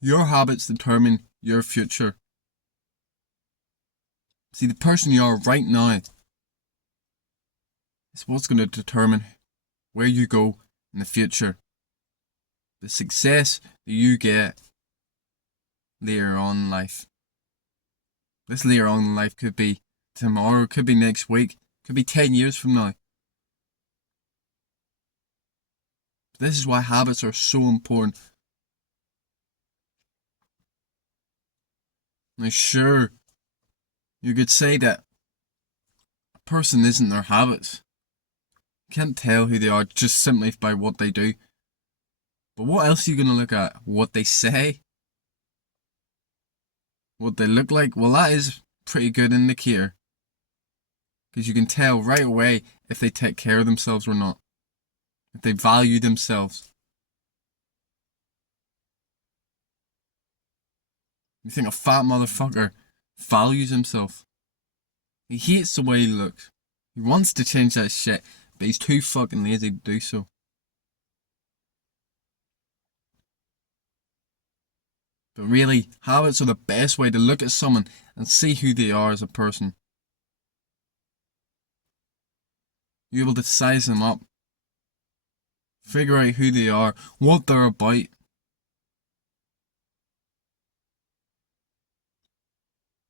Your habits determine your future. See, the person you are right now is what's going to determine where you go in the future. The success that you get later on in life. This later on in life could be tomorrow, could be next week, could be 10 years from now. This is why habits are so important. Now, sure, you could say that a person isn't their habits. You can't tell who they are just simply by what they do. But what else are you going to look at? What they say? What they look like? Well, that is pretty good indicator. Because you can tell right away if they take care of themselves or not. If they value themselves. You think a fat motherfucker values himself? He hates the way he looks. He wants to change that shit, but he's too fucking lazy to do so. But really, habits are the best way to look at someone and see who they are as a person. You're able to size them up. Figure out who they are, what they're about.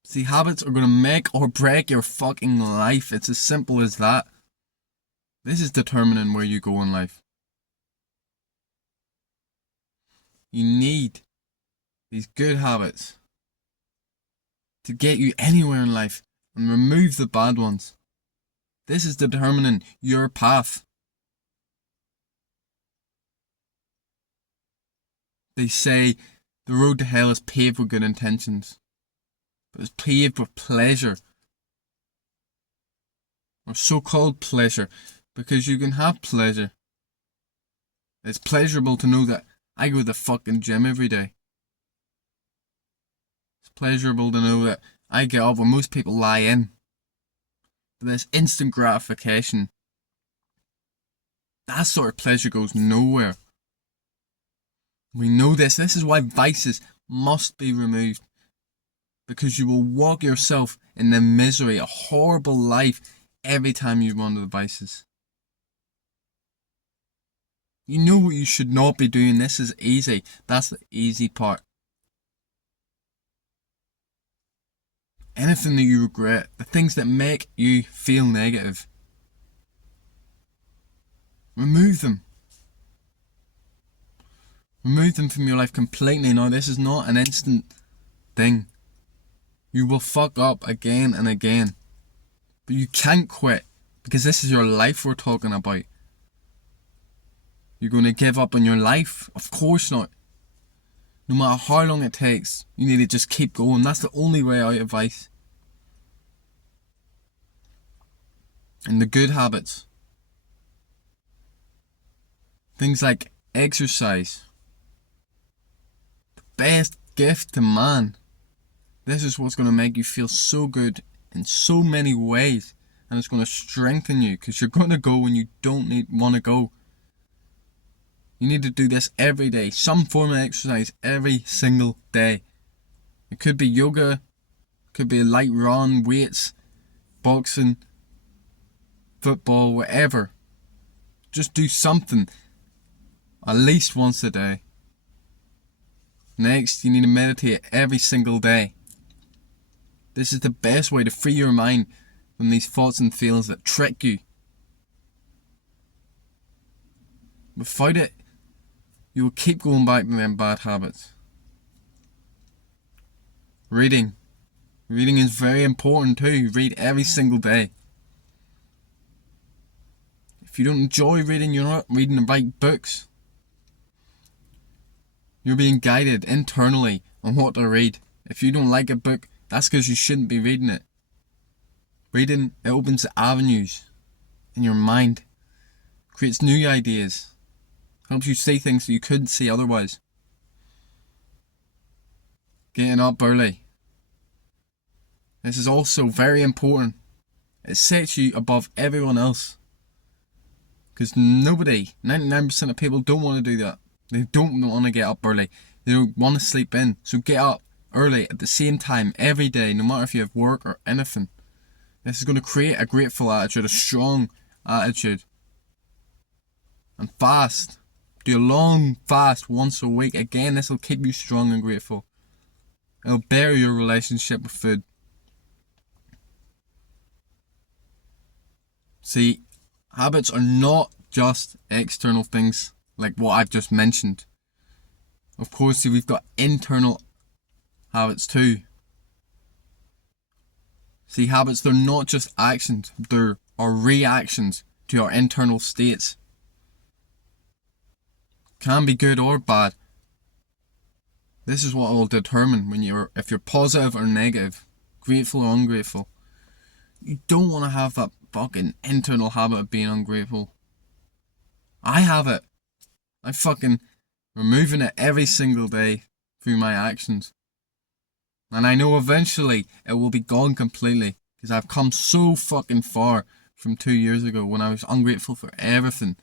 See, habits are going to make or break your fucking life. It's as simple as that. This is determining where you go in life. You need these good habits to get you anywhere in life and remove the bad ones. This is determining your path. They say the road to hell is paved with good intentions, but it's paved with pleasure. Or so-called pleasure, because you can have pleasure. It's pleasurable to know that I go to the fucking gym every day. It's pleasurable to know that I get up when most people lie in. But this instant gratification, that sort of pleasure goes nowhere. We know this. This is why vices must be removed. Because you will walk yourself in the misery, a horrible life, every time you run to the vices. You know what you should not be doing. This is easy. That's the easy part. Anything that you regret, the things that make you feel negative, remove them. Remove them from your life completely. Now, this is not an instant thing. You will fuck up again and again. But you can't quit, because this is your life we're talking about. You're going to give up on your life? Of course not. No matter how long it takes, you need to just keep going. That's the only way out of vice. And the good habits. Things like exercise. The best gift to man. This is what's going to make you feel so good in so many ways. And it's going to strengthen you, because you're going to go when you don't want to go. You need to do this every day. Some form of exercise every single day. It could be yoga. It could be a light run, weights, boxing, football, whatever. Just do something. At least once a day. Next, you need to meditate every single day. This is the best way to free your mind from these thoughts and feelings that trick you. Without it, you will keep going back to them bad habits. Reading. Reading is very important too. Read every single day. If you don't enjoy reading, you're not reading the right books. You're being guided internally on what to read. If you don't like a book, that's because you shouldn't be reading it. Reading, it opens the avenues in your mind. Creates new ideas. Helps you see things that you couldn't see otherwise. Getting up early. This is also very important. It sets you above everyone else. Because 99% of people don't want to do that. They don't want to get up early. They don't want to sleep in. So get up early at the same time every day, no matter if you have work or anything. This is going to create a grateful attitude, a strong attitude. And fast. Do a long fast once a week. Again, this will keep you strong and grateful. It'll better your relationship with food. See, habits are not just external things like what I've just mentioned. Of course, see, we've got internal habits too. See, habits, they're not just actions, they're our reactions to our internal states. Can be good or bad. This is what will determine if you're positive or negative, grateful or ungrateful. You don't want to have that fucking internal habit of being ungrateful. I have it. I'm fucking removing it every single day through my actions. And I know eventually it will be gone completely, because I've come so fucking far from 2 years ago when I was ungrateful for everything,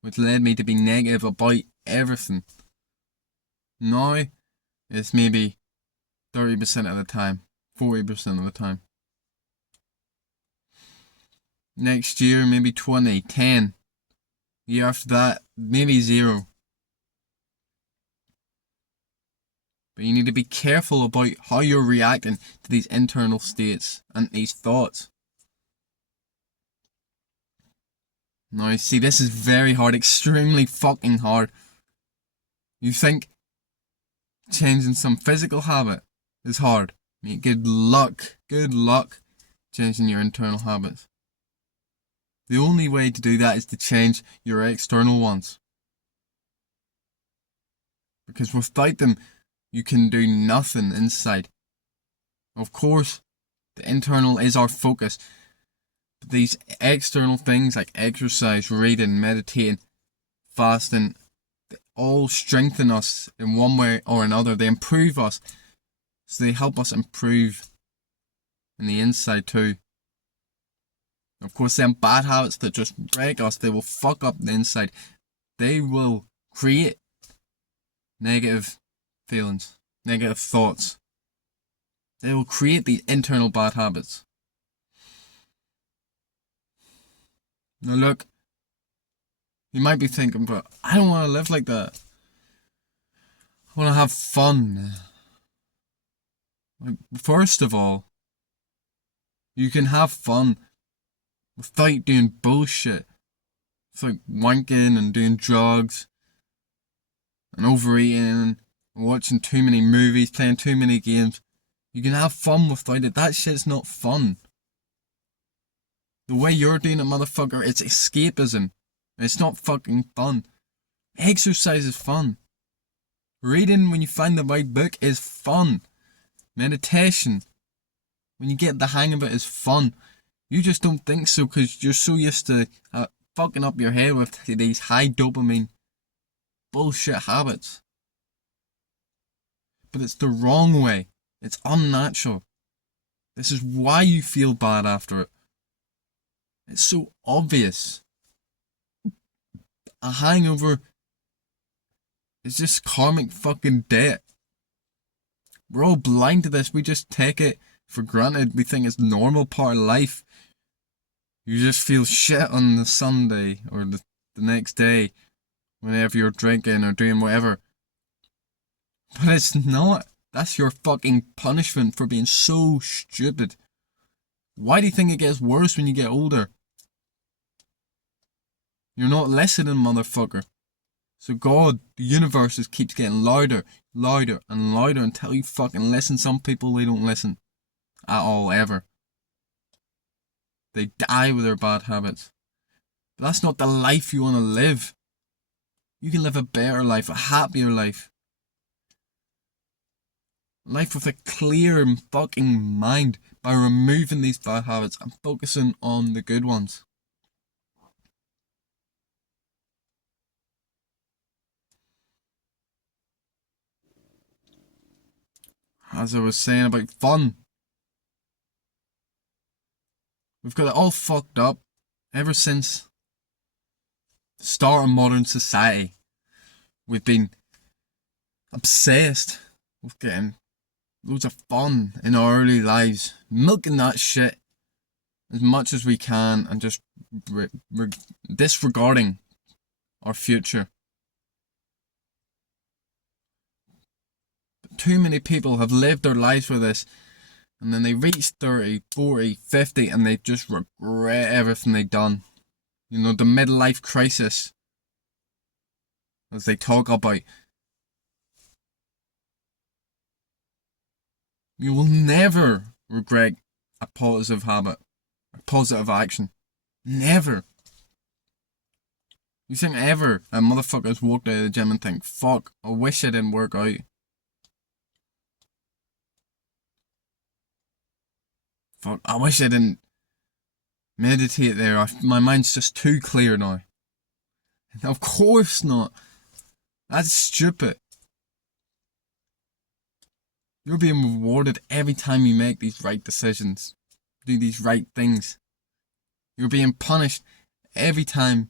which led me to be negative about everything. Now, it's maybe 30% of the time, 40% of the time. Next year, maybe 20, 10. The year after that, maybe 0. But you need to be careful about how you're reacting to these internal states and these thoughts. Now, you see, this is very hard, extremely fucking hard. You think changing some physical habit is hard. I mean, good luck changing your internal habits. The only way to do that is to change your external ones. Because without them, you can do nothing inside. Of course, the internal is our focus. But these external things like exercise, reading, meditating, fasting, they all strengthen us in one way or another. They improve us. So they help us improve in the inside too. Of course, them bad habits that just break us, they will fuck up the inside. They will create negative feelings, negative thoughts. They will create these internal bad habits. Now look, you might be thinking, but I don't want to live like that. I want to have fun. First of all, you can have fun without doing bullshit. Without wanking and doing drugs and overeating and watching too many movies, playing too many games. You can have fun without it. That shit's not fun. The way you're doing it, motherfucker, it's escapism. It's not fucking fun. Exercise is fun. Reading when you find the right book is fun. Meditation, when you get the hang of it, is fun. You just don't think so because you're so used to fucking up your head with these high dopamine bullshit habits. But it's the wrong way. It's unnatural. This is why you feel bad after it. It's so obvious. A hangover is just karmic fucking debt. We're all blind to this. We just take it for granted. We think it's a normal part of life. You just feel shit on the Sunday or the next day whenever you're drinking or doing whatever. But it's not. That's your fucking punishment for being so stupid. Why do you think it gets worse when you get older? You're not listening, motherfucker. So God, the universe just keeps getting louder, louder and louder until you fucking listen. Some people, they don't listen at all, ever. They die with their bad habits. But that's not the life you want to live. You can live a better life, a happier life. Life with a clear fucking mind by removing these bad habits and focusing on the good ones. As I was saying about fun, we've got it all fucked up ever since the start of modern society. We've been obsessed with getting loads of fun in our early lives, milking that shit as much as we can, and just disregarding our future. But too many people have lived their lives for this, and then they reach 30, 40, 50, and they just regret everything they've done. You know, the midlife crisis, as they talk about. You will never regret a positive habit, a positive action. Never. You think ever a motherfucker's walked out of the gym and think, fuck, I wish I didn't work out. Fuck, I wish I didn't meditate there. My mind's just too clear now. Of course not. That's stupid. You're being rewarded every time you make these right decisions, do these right things. You're being punished every time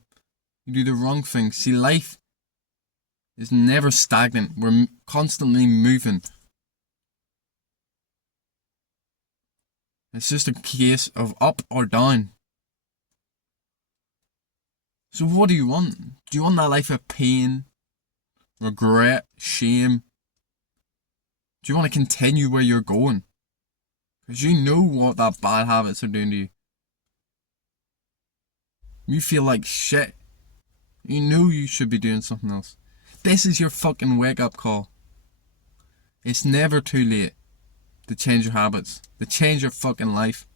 you do the wrong thing. See, life is never stagnant. We're constantly moving. It's just a case of up or down. So what do you want? Do you want that life of pain, regret, shame? Do you want to continue where you're going? Because you know what that bad habits are doing to you. You feel like shit. You know you should be doing something else. This is your fucking wake up call. It's never too late to change your habits, to change your fucking life.